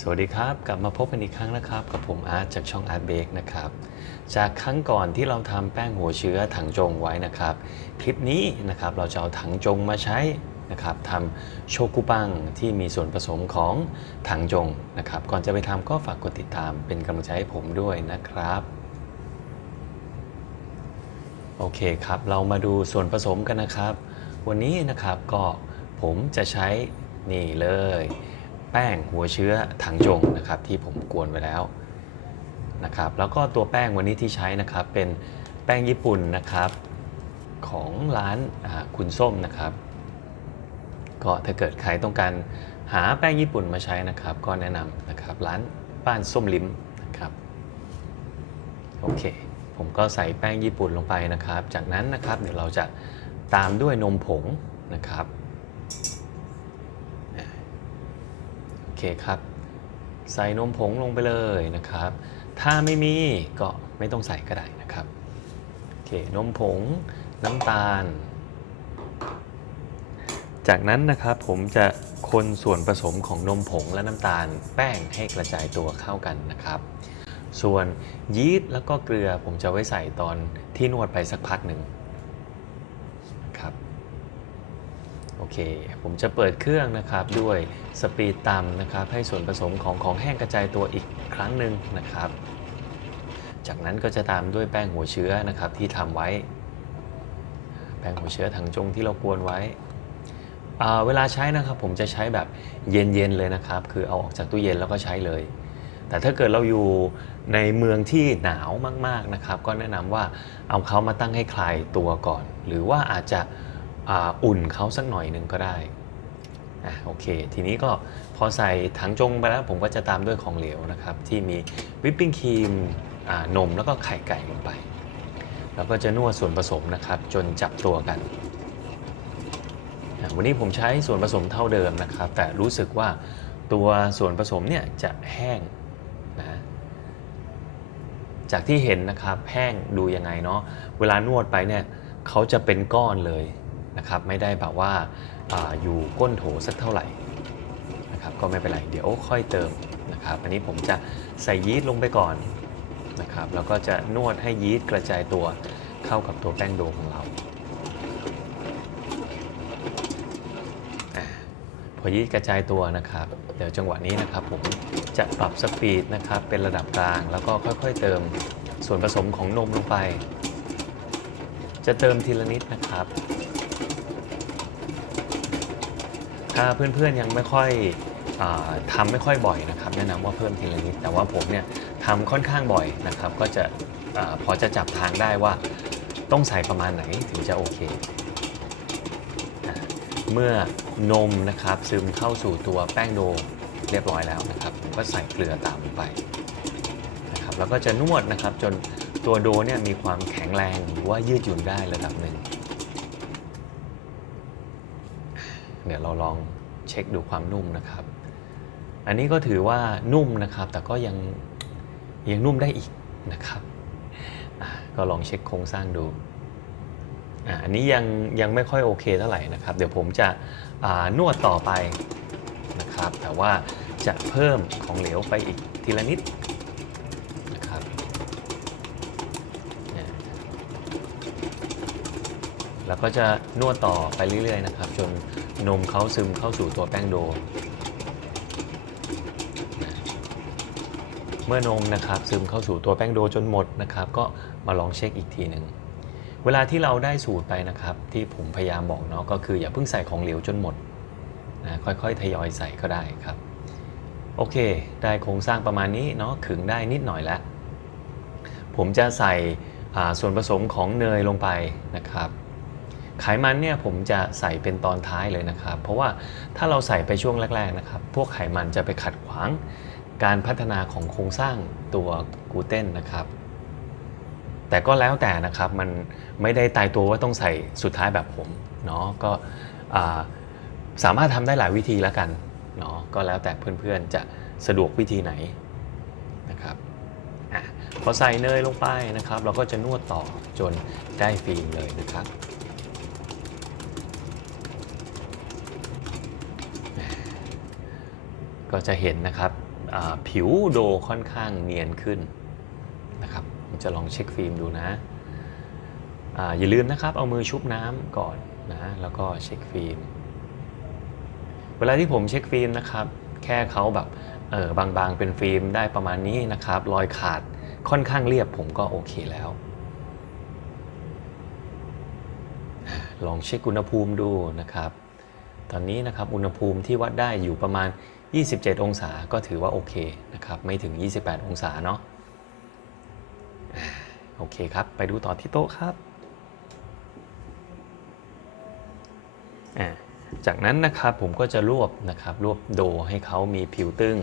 สวัสดีครับ กลับมาพบกันอีกครั้งนะครับ กับผมอาร์ตจากช่องอาร์ตเบกนะครับ จากครั้งก่อนที่เราทำแป้งหัวเชื้อถังจงไว้นะครับ คลิปนี้นะครับเราจะเอาถังจงมาใช้นะครับทำโชกุปังที่มีส่วนผสมของถังจงนะครับ ก่อนจะไปทำก็ฝากกดติดตามเป็นกำลังใจให้ผมด้วยนะครับโอเคครับ เรามาดูส่วนผสมกันนะครับ วันนี้นะครับก็ผมจะใช้นี่เลย ป้งหัวเชื้อถังจงนะครับที่ผมกวนไว้แล้วนะครับแล้วก็ตัวแป้งวันนี้ที่ใช้นะครับเป็นแป้งญี่ปุ่นนะครับของร้านคุณส้มนะครับ ก็ถ้าเกิดใครต้องการหาแป้งญี่ปุ่นมาใช้นะครับ ก็แนะนำนะครับร้านบ้านส้มลิ้มนะครับโอเค ผมก็ใส่แป้งญี่ปุ่นลงไปนะครับ จากนั้นนะครับเดี๋ยวเราจะตามด้วยนมผงนะครับ โอ เคครับ ใส่นมผงลงไปเลยนะครับ ถ้าไม่มีก็ไม่ต้องใส่ก็ได้นะครับโอเคนมผงน้ำตาล จากนั้นนะครับผมจะคนส่วนผสมของนมผงและน้ำตาลแป้งให้กระจายตัวเข้ากันนะครับ ส่วนยีสต์แล้วก็เกลือผมจะไว้ใส่ตอนที่นวดไปสักพักหนึ่งนะครับ โอ เค ผมจะเปิดเครื่องนะครับด้วยสปีดต่ำนะครับ ให้ส่วนผสมของของแห้งกระจายตัวอีกครั้งหนึ่งนะครับ จากนั้นก็จะตามด้วยแป้งหัวเชื้อนะครับที่ทำไว้ แป้งหัวเชื้อถังจงที่เรากวนไว้เวลาใช้นะครับผมจะใช้แบบเย็นๆเลยนะครับ คือเอาออกจากตู้เย็นแล้วก็ใช้เลย แต่ถ้าเกิดเราอยู่ในเมืองที่หนาวมากๆนะครับ ก็แนะนำว่าเอาเขามาตั้งให้คลายตัวก่อน หรือว่าอาจจะ อุ่นเขาสักหน่อยหนึ่งก็ได้อะโอเค ทีนี้ก็พอใส่ถังจงไปแล้วผมก็จะตามด้วยของเหลวนะครับ ที่มีวิปปิ้งครีมนมแล้วก็ไข่ไก่ลงไป แล้วก็จะนวดส่วนผสมนะครับ จนจับตัวกัน วันนี้ผมใช้ส่วนผสมเท่าเดิมนะครับ แต่รู้สึกว่าตัวส่วนผสมเนี่ยจะแห้งนะจากที่เห็นนะครับแห้งดูยังไงเนาะเวลานวดไปเนี่ยเขาจะเป็นก้อนเลย นะครับไม่ได้แบบว่าอาอยู่ก้นโถสักเท่าไหร่นะครับก็ไม่เป็นไรเดี๋ยวค่อยเติมนะครับอันนี้ผมจะใส่ยีสต์ลงไปก่อนนะครับแล้วก็จะนวดให้ยีสต์กระจายตัวเข้ากับตัวแป้งโดของเราพอยีสต์กระจายตัวนะครับเดี๋ยวจังหวะนี้นะครับผมจะปรับสปีดนะครับเป็นระดับกลางแล้วก็ค่อยๆเติมส่วนผสมของนมลงไป จะเติมทีละนิดนะครับ ถ้าเพื่อนๆยังไม่ค่อยอาทำไม่ค่อยบ่อยนะครับ แนะนำว่าเพิ่มทีละนิด แต่ว่าผมเนี่ยทำค่อนข้างบ่อยนะครับ ก็จะอพอจะจับทางได้ว่าต้องใส่ประมาณไหนถึงจะโอเค เมื่อนมนะครับซึมเข้าสู่ตัวแป้งโดเรียบร้อยแล้วนะครับผมก็ใส่เกลือตามลงไปนะครับแล้วก็จะนวดนะครับจนตัวโดเนี่ยมีความแข็งแรงหรือว่ายืดหยุ่นได้ระดับหนึ่ง เดี๋ยวเราลองเช็คดูความนุ่มนะครับ อันนี้ก็ถือว่านุ่มนะครับ แต่ก็ยังยังนุ่มได้อีกนะครับ ก็ลองเช็คโครงสร้างดู อันนี้ยังยังไม่ค่อยโอเคเท่าไหร่นะครับ เดี๋ยวผมจะนวดต่อไปนะครับ แต่ว่าจะเพิ่มของเหลวไปอีกทีละนิดนะครับแล้วก็จะนวดต่อไปเรื่อยๆนะครับ จน นมเขาซึมเข้าสู่ตัวแป้งโดนะเมื่อนมนะครับซึมเข้าสู่ตัวแป้งโดจนหมดนะครับ ก็มาลองเช็คอีกทีหนึ่งเวลาที่เราได้สูตรไปนะครับ ที่ผมพยายามบอกเนาะก็คืออย่าเพิ่งใส่ของเหลวจนหมดนะค่อยๆทยอยใส่ก็ได้ครับโอเค ได้โครงสร้างประมาณนี้เนาะขึงได้นิดหน่อยแล้ว ผมจะใส่ส่วนผสมของเนยลงไปนะครับ ไขมันเนี่ยผมจะใส่เป็นตอนท้ายเลยนะครับ เพราะว่าถ้าเราใส่ไปช่วงแรก ๆนะครับ พวกไขมันจะไปขัดขวางการพัฒนาของโครงสร้างตัวกูเตนนะครับ แต่ก็แล้วแต่นะครับมันไม่ได้ตายตัวว่าต้องใส่สุดท้ายแบบผมเนาะก็สามารถทำได้หลายวิธีแล้วกันเนาะก็แล้วแต่เพื่อนๆจะสะดวกวิธีไหนนะครับอะพอใส่เนยลงไปนะครับ เราก็จะนวดต่อจนได้ฟิล์มเลยนะครับ ก็จะเห็นนะครับผิวโดค่อนข้างเนียนขึ้นนะครับผมจะลองเช็คฟิล์มดูนะออย่าลืมนะครับเอามือชุบน้ำก่อนนะแล้วก็เช็คฟิล์มเวลาที่ผมเช็คฟิล์มนะครับแค่เขาแบบเออบางๆเป็นฟิล์มได้ประมาณนี้นะครับรอยขาดค่อนข้างเรียบผมก็โอเคแล้ว ลองเช็คอุณหภูมิดูนะครับ ตอนนี้นะครับอุณหภูมิที่วัดได้อยู่ประมาณ 27 องศาก็ถือว่าโอเคนะครับไม่ถึง 28 องศาเนาะโอเคครับ ไปดูต่อที่โต๊ะครับ จากนั้นนะครับผมก็จะรวบนะครับรวบโดให้เขามีผิวตึง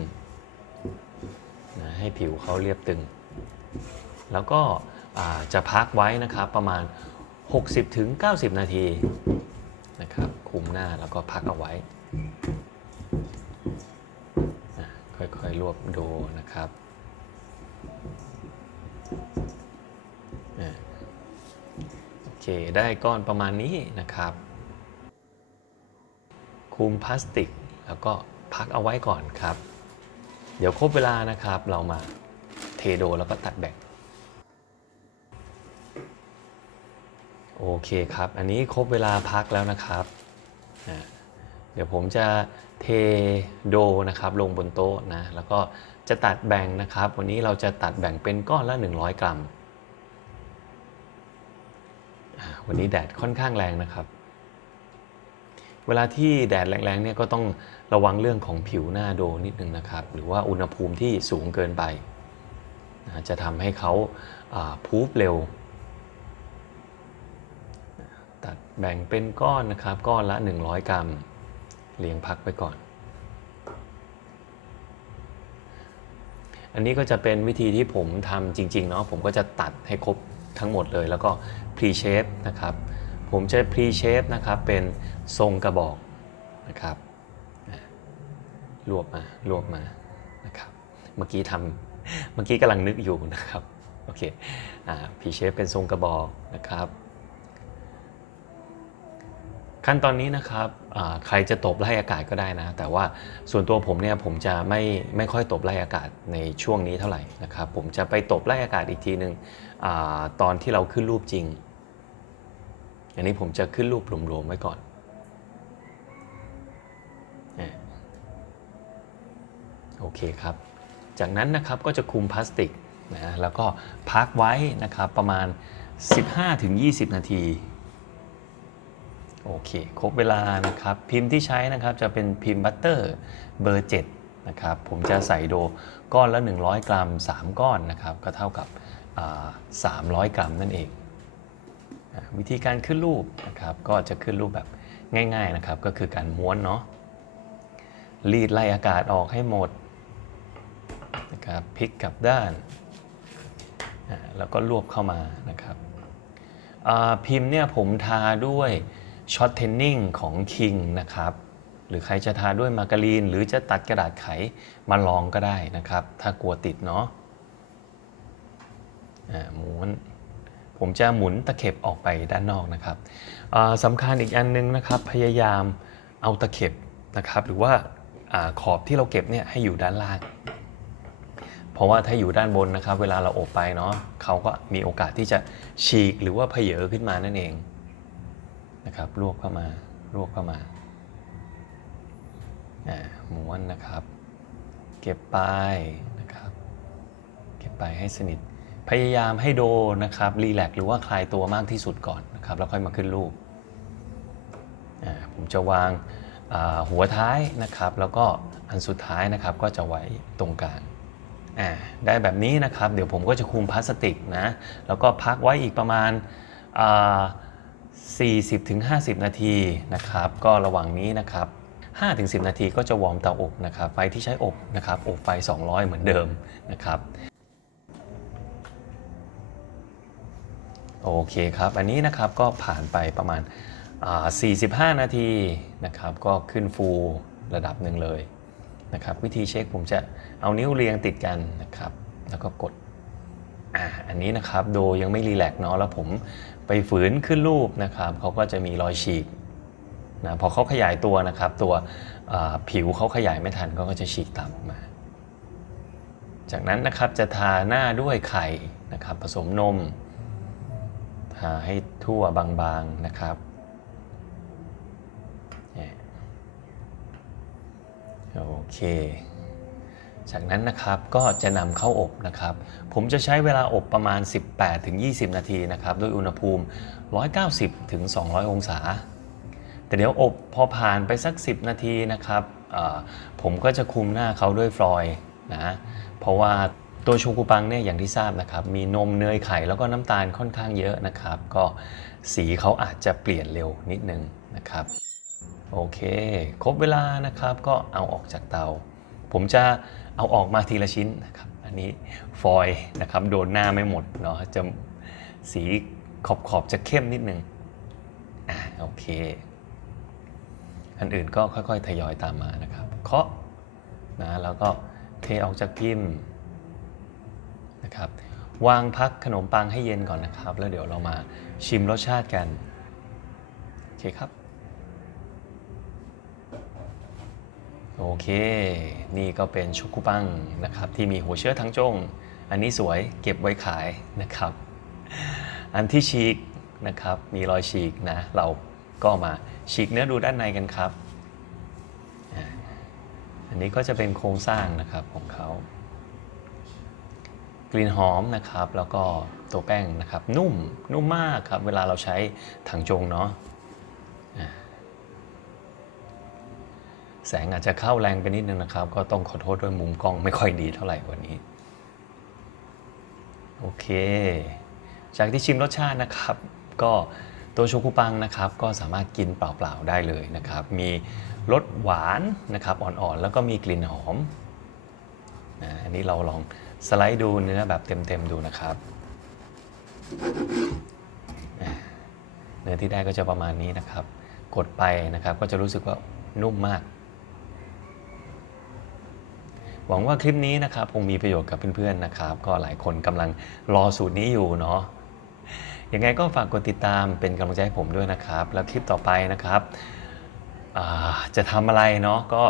นะให้ผิวเขาเรียบตึง แล้วก็จะพักไว้นะครับประมาณ 60-90 นาทีนะครับคุมหน้าแล้วก็พักเอาไว้ ค่อยๆรวบโดนะครับโอเค ได้ก้อนประมาณนี้นะครับคลุมพลาสติก แล้วก็พักเอาไว้ก่อนครับ เดี๋ยวครบเวลานะครับ เรามาเทโดแล้วก็ตัดแบ่งโอเคครับ อันนี้ครบเวลาพักแล้วนะครับอะ เดี๋ยวผมจะเทโดนะครับลงบนโต๊ะนะแล้วก็จะตัดแบ่งนะครับ วันนี้เราจะตัดแบ่งเป็นก้อนละ 100 กรัม วันนี้แดดค่อนข้างแรงนะครับ เวลาที่แดดแรงๆเนี่ยก็ต้องระวังเรื่องของผิวหน้าโดนิดนึงนะครับ หรือว่าอุณหภูมิที่สูงเกินไปจะทำให้เขาพูฟเร็ว ตัดแบ่งเป็นก้อนนะครับ ก้อนละ 100 กรัม เรียงพักไว้ก่อน อันนี้ก็จะเป็นวิธีที่ผมทำจริงๆเนาะผมก็จะตัดให้ครบทั้งหมดเลย แล้วก็ pre shape นะครับ ผมจะ pre shape นะครับเป็นทรงกระบอกนะครับรวบมารวบมานะครับ เมื่อกี้ทำเมื่อกี้กำลังนึกอยู่นะครับ โอเคอ่า pre shape เป็นทรงกระบอกนะครับ ขั้นตอนนี้นะครับใครจะตบไล่อากาศก็ได้นะ แต่ว่าส่วนตัวผมเนี่ยผมจะไม่ไม่ค่อยตบไล่อากาศในช่วงนี้เท่าไหร่นะครับ ผมจะไปตบไล่อากาศอีกทีหนึ่งอตอนที่เราขึ้นรูปจริง อันนี้ผมจะขึ้นรูปรวมๆไว้ก่อน โอเคครับ จากนั้นนะครับก็จะคลุมพลาสติกนะแล้วก็พักไว้นะครับประมาณ 15-20 นาที โอเค ครบเวลานะครับ พิมพ์ที่ใช้นะครับจะเป็นพิมพ์บัตเตอร์เบอร์7นะครับผมจะใส่โดก้อนละ 100 กรัม 3 ก้อนนะครับ ก็เท่ากับ 300 กรัมนั่นเอง วิธีการขึ้นรูปนะครับ ก็จะขึ้นรูปแบบง่าย ๆนะครับ ก็คือการม้วนเนาะรีดไล่อากาศออกให้หมดนะครับพลิกกลับด้านแล้วก็รวบเข้ามานะครับพิมพ์เนี่ยผมทาด้วย ช็อตเทนนิ่งของ King นะครับหรือใครจะทาด้วยมาการีน หรือจะตัดกระดาษไขมาลองก็ได้นะครับ ถ้ากลัวติดเนาะอ่าม้วนผมจะหมุนตะเข็บออกไปด้านนอกนะครับสำคัญอีกอันนึงนะครับ พยายามเอาตะเข็บนะครับ หรือว่าอขอบที่เราเก็บเนี่ยให้อยู่ด้านล่าง เพราะว่าถ้าอยู่ด้านบนนะครับ เวลาเราอบไปเนาะเขาก็มีโอกาสที่จะฉีกหรือว่าเพเยอขึ้นมานั่นเอง นะครับรวบเข้ามารวบเข้ามาอ่าม้วนนะครับ เก็บไปนะครับ เก็บไปให้สนิท พยายามให้โดนะครับรีแลกหรือว่าคลายตัวมากที่สุดก่อนนะครับแล้วค่อยมาขึ้นรูปอ่าผมจะวางหัวท้ายนะครับ แล้วก็อันสุดท้ายนะครับก็จะไว้ตรงกลางอ่าได้แบบนี้นะครับ เดี๋ยวผมก็จะคุมพลาสติกนะแล้วก็พักไว้อีกประมาณ 40-50 นาทีนะครับ ก็ระหว่างนี้นะครับ5-10 นาทีก็จะวอร์มเตาอบนะครับ ไฟที่ใช้อบนะครับ อบไฟ 200 เหมือนเดิมนะครับ โอเคครับ อันนี้นะครับก็ผ่านไปประมาณอ่า45 นาทีนะครับ ก็ขึ้นฟูระดับหนึ่งเลยนะครับ วิธีเช็คผมจะเอานิ้วเรียงติดกันนะครับ แล้วก็กด อ่า อันนี้นะครับ โดยังไม่รีแลกซ์เนาะ แล้วผม ไปฝืนขึ้นรูปนะครับเขาก็จะมีรอยฉีกนะพอเขาขยายตัวนะครับ ตัวผิวเขาขยายไม่ทันเขาก็จะฉีกตามออกมา จากนั้นนะครับจะทาหน้าด้วยไข่นะครับผสมนม ทาให้ทั่วบางๆนะครับโอเค จากนั้นนะครับก็จะนำเข้าอบนะครับ ผมจะใช้เวลาอบประมาณ 18-20 นาทีนะครับด้วยอุณหภูมิ 190-200 องศา แต่เดี๋ยวอบพอผ่านไปสัก 10 นาทีนะครับผมก็จะคุมหน้าเขาด้วยฟลอยล์นะเพราะว่าตัวชูกุปังเนี่ยอย่างที่ทราบนะครับมีนมเนยไข่แล้วก็น้ำตาลค่อนข้างเยอะนะครับ ก็สีเขาอาจจะเปลี่ยนเร็วนิดนึงนะครับโอเค ครบเวลานะครับก็เอาออกจากเตา ผมจะเอาออกมาทีละชิ้นนะครับ อันนี้ฟอยล์นะครับโดนหน้าไม่หมดเนาะจะสีขอบขอบๆจะเข้มนิดนึงอ่าโอเค อันอื่นก็ค่อยๆ ทยอยตามมานะครับ เคาะนะแล้วก็เทออกจากพิมพ์นะครับวางพักขนมปังให้เย็นก่อนนะครับ แล้วเดี๋ยวเรามาชิมรสชาติกัน โอเคครับ โอเค นี่ก็เป็นชุกุปังนะครับที่มีหัวเชื้อทั้งจง อันนี้สวยเก็บไว้ขายนะครับ อันที่ฉีกนะครับ มีรอยฉีกนะ เราก็มาฉีกเนื้อดูด้านในกันครับ อันนี้ก็จะเป็นโครงสร้างนะครับของเขา กลิ่นหอมนะครับ แล้วก็ตัวแป้งนะครับ นุ่มนุ่มมากครับ เวลาเราใช้ถังจงเนาะอ่าแสงอาจจะเข้าแรงไปนิดนึงนะครับ ก็ต้องขอโทษด้วยมุมกล้องไม่ค่อยดีเท่าไหร่วันนี้ โอเค จากที่ชิมรสชาตินะครับ ก็ตัวโชกุปังนะครับ ก็สามารถกินเปล่าๆได้เลยนะครับ มีรสหวานนะครับอ่อนๆ แล้วก็มีกลิ่นหอมนะอันนี้เราลองสไลด์ดูเนื้อแบบเต็มๆดูนะครับเนื้อที่ได้ก็จะประมาณนี้นะครับ กดไปนะครับก็จะรู้สึกว่านุ่มมาก หวังว่าคลิปนี้นะครับคงมีประโยชน์กับเพื่อนๆนะครับ ก็หลายคนกำลังรอสูตรนี้อยู่เนาะยังไงก็ฝากกดติดตามเป็นกำลังใจให้ผมด้วยนะครับ แล้วคลิปต่อไปนะครับจะทำอะไรเนาะก็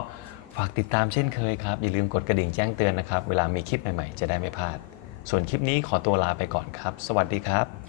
ฝากติดตามเช่นเคยครับ อย่าลืมกดกระดิ่งแจ้งเตือนนะครับ เวลามีคลิปใหม่ๆ จะได้ไม่พลาด ส่วนคลิปนี้ขอตัวลาไปก่อนครับ สวัสดีครับ